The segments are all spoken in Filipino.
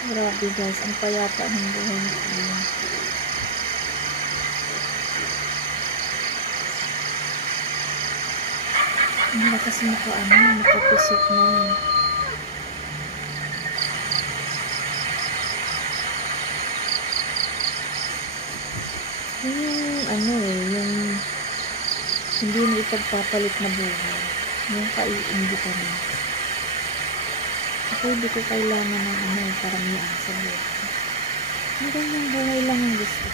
Grabe guys, ang payapa ng buhay ni Kuya. Ang lakas makapisok na yun. Yung hindi mo ipagpapalit na buhay. Yung kaiingitan mo. Ako hindi ko kailangan ng karamihan sa buhay. Ang ganyang buhay lang ang gusto.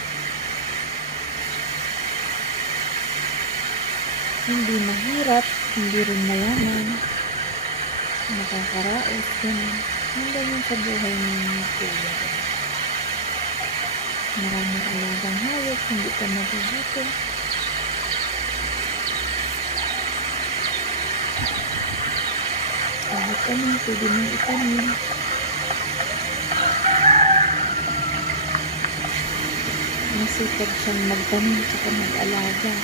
Hindi mahirap, hindi rin mayaman, nakakaraos, ganun. Ang ganyan sa buhay ng Kuya. Maraming alagang hayop, hindi ka magugutom. Kahit anong pwede mong itanim. Masipag siyang magtanim tsaka mag-alaga.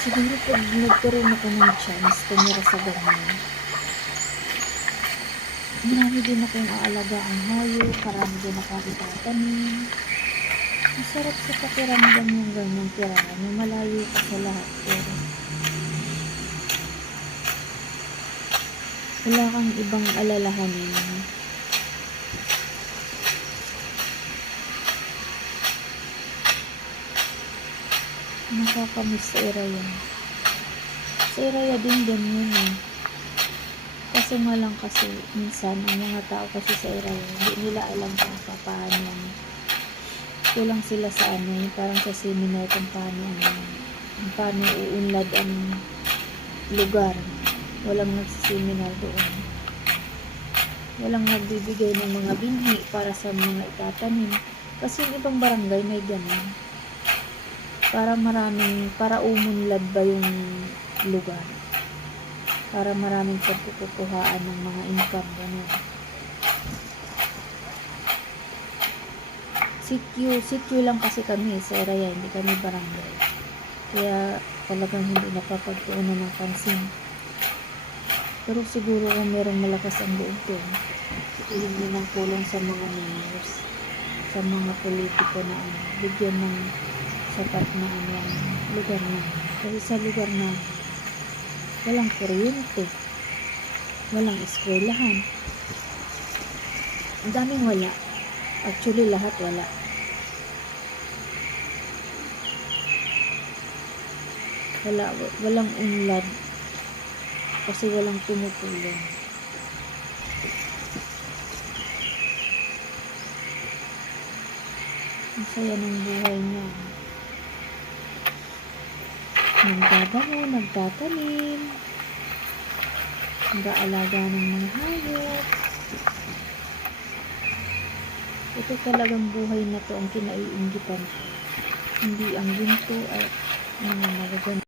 Siguro pag nagkaroon ako ng chance, tumira sa ganyan. Marami din akong aalagaan hayop, marami din akong itatanim. Masarap sa pakiramdam yung ganyang tirahan, na malayo ka sa lahat, pero wala kang ibang alalahanin. Nakakamiss sa Iraya. Sa Iraya din ganyan eh. Kasi nga lang kasi, minsan, ang mga tao kasi sa Iraya, hindi nila alam kung paano. Kulang sila sa parang sa seminar kung paano uunlad ang lugar. Walang nagsiseminar doon. Walang nagbibigay ng mga binhi para sa mga itatanim. Kasi yung ibang barangay may ganun. Para umunlad ba yung lugar. Para maraming pagkukuhaan ng mga income, gano'n. Sityo lang kasi kami sa Iraya, hindi kami barangay. Kaya talagang hindi napapagtuunan ng pansin. Pero siguro kung merong malakas ang loob doon, hindi ng tulong sa mga mayors, sa mga politiko na bigyan ng sapat na lugar na. Kasi sa lugar na walang kuryente, walang eskwelahan, ang daming wala. Actually lahat wala. Walang unlad kasi walang tumutulong. Ang saya ng buhay niya. Nagdadamo, nagtatanim, nag-aalaga ng mga hayop. Ito talagang buhay na to ang kinaiinggitan ko. Hindi ang ginto at mga magaganda.